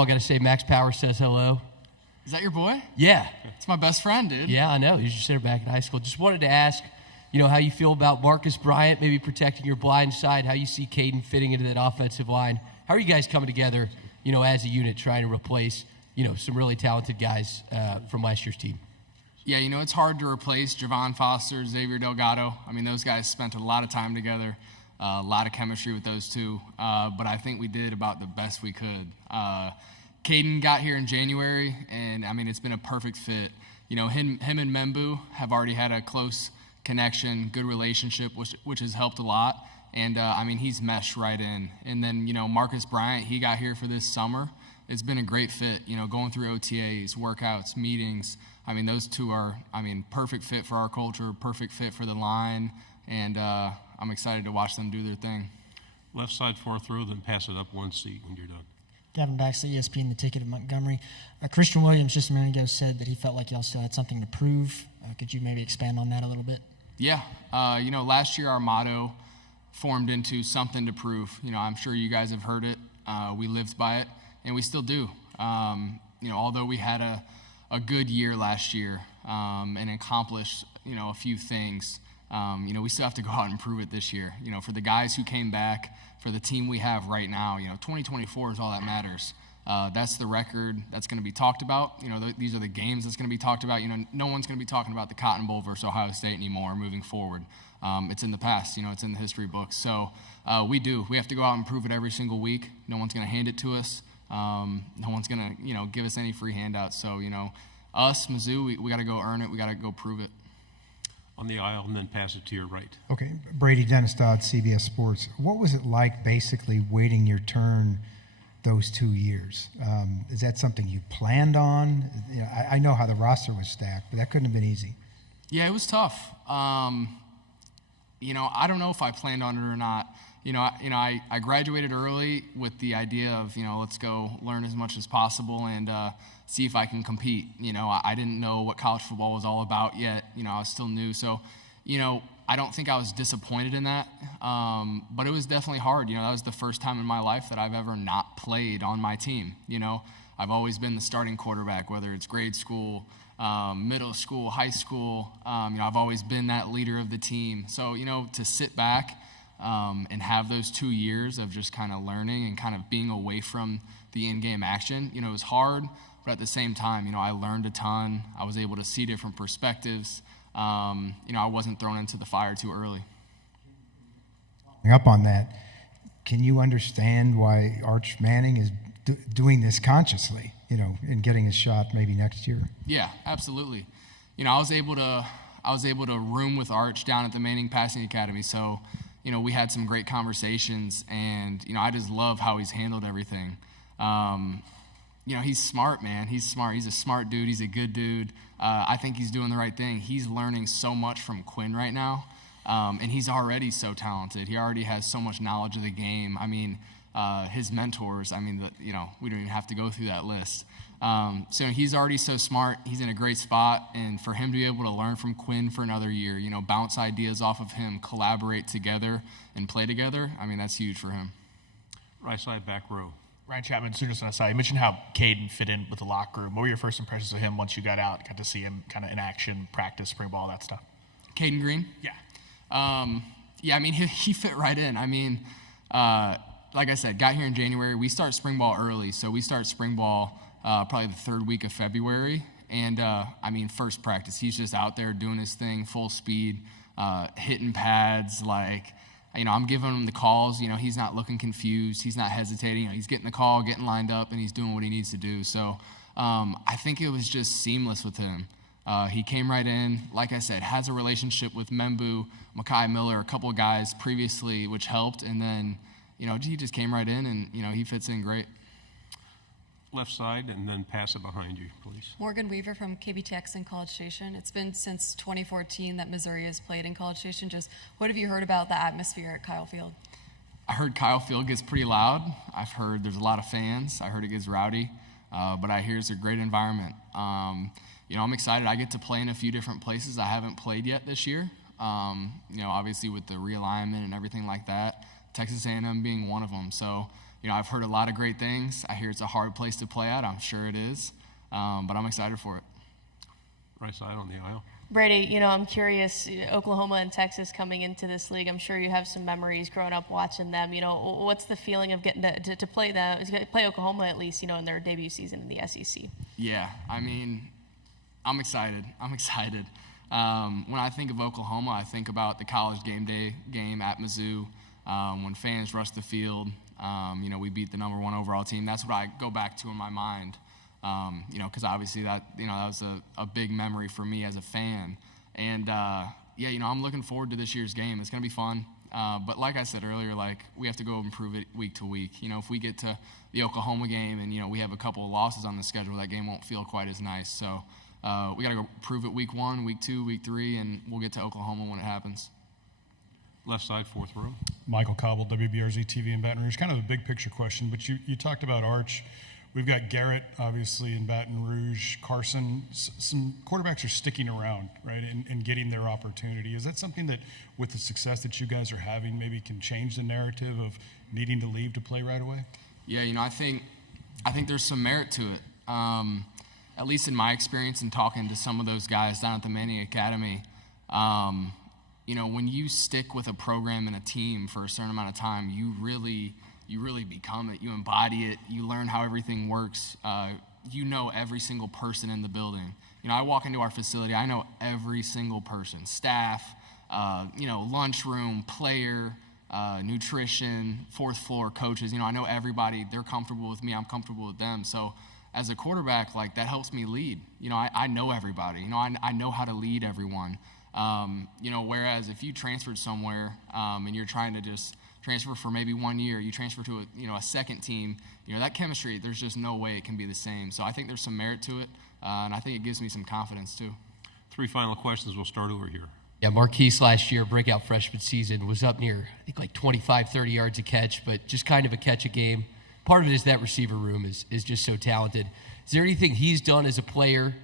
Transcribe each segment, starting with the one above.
I got to say, Max Power says hello. Is that your boy? Yeah. It's my best friend, dude. Yeah, I know. He was your center back in high school. Just wanted to ask, how you feel about Marcus Bryant maybe protecting your blind side, how you see Caden fitting into that offensive line. How are you guys coming together, as a unit trying to replace, some really talented guys from last year's team? Yeah, it's hard to replace Javon Foster, Xavier Delgado. I mean, those guys spent a lot of time together, a lot of chemistry with those two. But I think we did about the best we could. Caden got here in January, and, it's been a perfect fit. Him and Membu have already had a close connection, good relationship, which has helped a lot. And, he's meshed right in. And then, Marcus Bryant, he got here for this summer. It's been a great fit, going through OTAs, workouts, meetings. Those two are, perfect fit for our culture, perfect fit for the line. And I'm excited to watch them do their thing. Left side, fourth row, then pass it up one seat when you're done. Gavin Baxley, ESPN, the ticket of Montgomery. Christian Williams just a minute ago said that he felt like y'all still had something to prove. Could you maybe expand on that a little bit? Yeah. Last year our motto formed into something to prove. I'm sure you guys have heard it. We lived by it, and we still do. Although we had a good year last year and accomplished, a few things, we still have to go out and prove it this year. For the guys who came back, for the team we have right now, 2024 is all that matters. That's the record that's going to be talked about. These are the games that's going to be talked about. No one's going to be talking about the Cotton Bowl versus Ohio State anymore moving forward. It's in the past. It's in the history books. So we have to go out and prove it every single week. No one's going to hand it to us. No one's going to, give us any free handouts. So, us, Mizzou, we got to go earn it. We got to go prove it. On the aisle, and then pass it to your right. Okay, Brady, Dennis Dodd, CBS Sports. What was it like basically waiting your turn those 2 years? Is that something you planned on? I know how the roster was stacked, but that couldn't have been easy. Yeah, it was tough. I don't know if I planned on it or not. I graduated early with the idea of, let's go learn as much as possible and see if I can compete. I didn't know what college football was all about yet. I was still new. So, I don't think I was disappointed in that. But it was definitely hard. That was the first time in my life that I've ever not played on my team. I've always been the starting quarterback, whether it's grade school, middle school, high school. I've always been that leader of the team. So, to sit back and have those 2 years of just kind of learning and kind of being away from the in-game action, it was hard. But at the same time, I learned a ton. I was able to see different perspectives. I wasn't thrown into the fire too early. Up on that, can you understand why Arch Manning is doing this consciously, and getting his shot maybe next year? Yeah, absolutely. I was able to room with Arch down at the Manning Passing Academy, so we had some great conversations, and I just love how he's handled everything. He's smart, man. He's smart. He's a smart dude. He's a good dude. I think he's doing the right thing. He's learning so much from Quinn right now, and he's already so talented. He already has so much knowledge of the game. His mentors, we don't even have to go through that list. So he's already so smart. He's in a great spot, and for him to be able to learn from Quinn for another year, bounce ideas off of him, collaborate together, and play together, that's huge for him. Right side, back row. Ryan Chapman, Sooners on the side. You mentioned how Caden fit in with the locker room. What were your first impressions of him once you got out, got to see him kind of in action, practice, spring ball, that stuff? Caden Green? Yeah. He fit right in. Like I said, got here in January. We start spring ball early, so we start spring ball probably the third week of February. And, first practice, he's just out there doing his thing, full speed, hitting pads, I'm giving him the calls. He's not looking confused. He's not hesitating. He's getting the call, getting lined up, and he's doing what he needs to do. So I think it was just seamless with him. He came right in. Like I said, has a relationship with Membu, Makai Miller, a couple of guys previously, which helped. And then, he just came right in, and, he fits in great. Left side, and then pass it behind you, please. Morgan Weaver from KBTX in College Station. It's been since 2014 that Missouri has played in College Station. Just what have you heard about the atmosphere at Kyle Field? I heard Kyle Field gets pretty loud. I've heard there's a lot of fans. I heard it gets rowdy, but I hear it's a great environment. I'm excited. I get to play in a few different places I haven't played yet this year. Obviously with the realignment and everything like that. Texas A&M being one of them. So I've heard a lot of great things. I hear it's a hard place to play at. I'm sure it is, but I'm excited for it. Right side on the aisle. Brady, I'm curious, Oklahoma and Texas coming into this league, I'm sure you have some memories growing up watching them. What's the feeling of getting to play them, to play Oklahoma at least, in their debut season in the SEC? Yeah, I mean, I'm excited. When I think of Oklahoma, I think about the college game day game at Mizzou, when fans rush the field. We beat the number 1 overall team. That's what I go back to in my mind. Because obviously that was a big memory for me as a fan. And, I'm looking forward to this year's game. It's going to be fun. But like I said earlier, we have to go improve it week to week. If we get to the Oklahoma game and, we have a couple of losses on the schedule, that game won't feel quite as nice. So we got to go prove it week 1, week 2, week 3, and we'll get to Oklahoma when it happens. Left side, 4th row. Michael Cobble, WBRZ TV in Baton Rouge. Kind of a big picture question, but you talked about Arch. We've got Garrett, obviously, in Baton Rouge. Carson, some quarterbacks are sticking around, right, and getting their opportunity. Is that something that, with the success that you guys are having, maybe can change the narrative of needing to leave to play right away? Yeah, I think there's some merit to it. At least in my experience in talking to some of those guys down at the Manning Academy, when you stick with a program and a team for a certain amount of time, you really become it. You embody it. You learn how everything works. You know every single person in the building. I walk into our facility. I know every single person, staff, lunchroom, player, nutrition, 4th floor coaches. I know everybody. They're comfortable with me. I'm comfortable with them. So as a quarterback, that helps me lead. I know everybody. I know how to lead everyone. Whereas if you transferred somewhere and you're trying to just transfer for maybe 1 year, you transfer to a second team, that chemistry, there's just no way it can be the same. So I think there's some merit to it, and I think it gives me some confidence too. 3 final questions. We'll start over here. Yeah, Marquise last year, breakout freshman season, was up near, I think, 25, 30 yards a catch, but just kind of a catch a game. Part of it is that receiver room is just so talented. Is there anything he's done as a player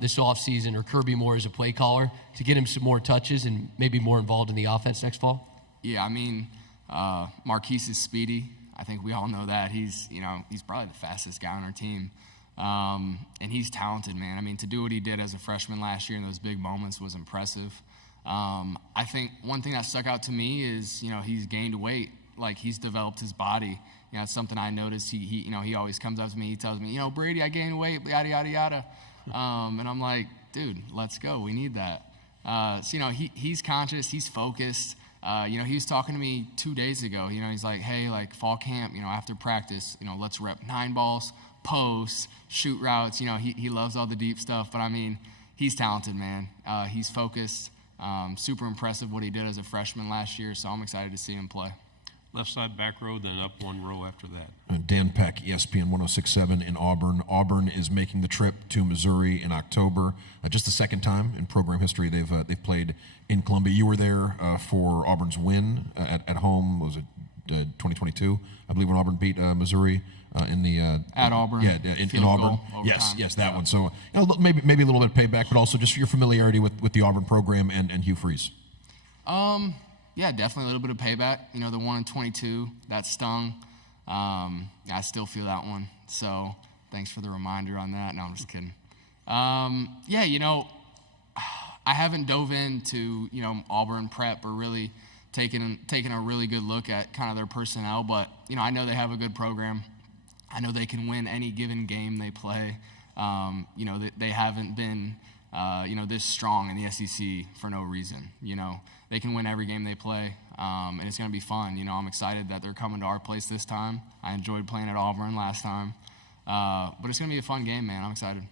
this offseason, or Kirby Moore as a play caller, to get him some more touches and maybe more involved in the offense next fall? Yeah, Marquise is speedy. I think we all know that. He's probably the fastest guy on our team. And he's talented, man. To do what he did as a freshman last year in those big moments was impressive. I think one thing that stuck out to me is, he's gained weight. He's developed his body. It's something I noticed. He always comes up to me. He tells me, Brady, I gained weight, yada, yada, yada. And I'm like, dude, let's go. We need that. He's conscious. He's focused. He was talking to me 2 days ago. He's like, hey, fall camp, after practice, let's rep 9 balls, posts, shoot routes. He loves all the deep stuff. But, he's talented, man. He's focused. Super impressive what he did as a freshman last year. So I'm excited to see him play. Left side, back row, then up 1 row after that. Dan Peck, ESPN 106.7 in Auburn. Auburn is making the trip to Missouri in October. Just the second time in program history they've played in Columbia. You were there for Auburn's win at home. Was it 2022? I believe when Auburn beat Missouri in the at Auburn. Yeah, in Auburn. Yes, that one. So maybe a little bit of payback, but also just your familiarity with the Auburn program and Hugh Freeze. Yeah, definitely a little bit of payback. The 1-22, that stung. I still feel that one. So thanks for the reminder on that. No, I'm just kidding. I haven't dove into, Auburn prep or really taken a really good look at kind of their personnel, but, I know they have a good program. I know they can win any given game they play. They haven't been, this strong in the SEC for no reason. They can win every game they play, and it's going to be fun. I'm excited that they're coming to our place this time. I enjoyed playing at Auburn last time. But it's going to be a fun game, man. I'm excited.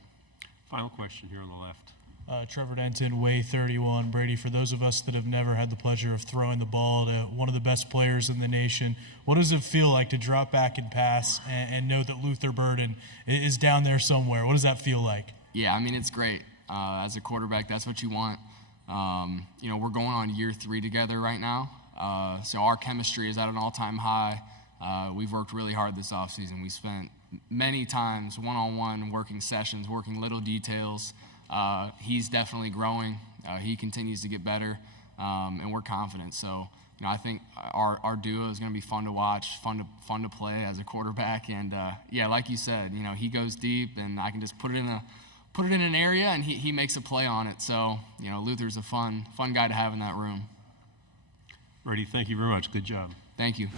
Final question here on the left. Trevor Denton, Way 31. Brady, for those of us that have never had the pleasure of throwing the ball to one of the best players in the nation, what does it feel like to drop back and pass and know that Luther Burden is down there somewhere? What does that feel like? Yeah, it's great. As a quarterback, that's what you want. We're going on year 3 together right now. So our chemistry is at an all-time high. We've worked really hard this offseason. We spent many times one-on-one working sessions, working little details. He's definitely growing. He continues to get better. and we're confident. So, I think our duo is going to be fun to watch, fun to play as a quarterback. And yeah, like you said, he goes deep, and I can just put it in an area, and he makes a play on it. So, Luther's a fun guy to have in that room. Brady, thank you very much. Good job. Thank you.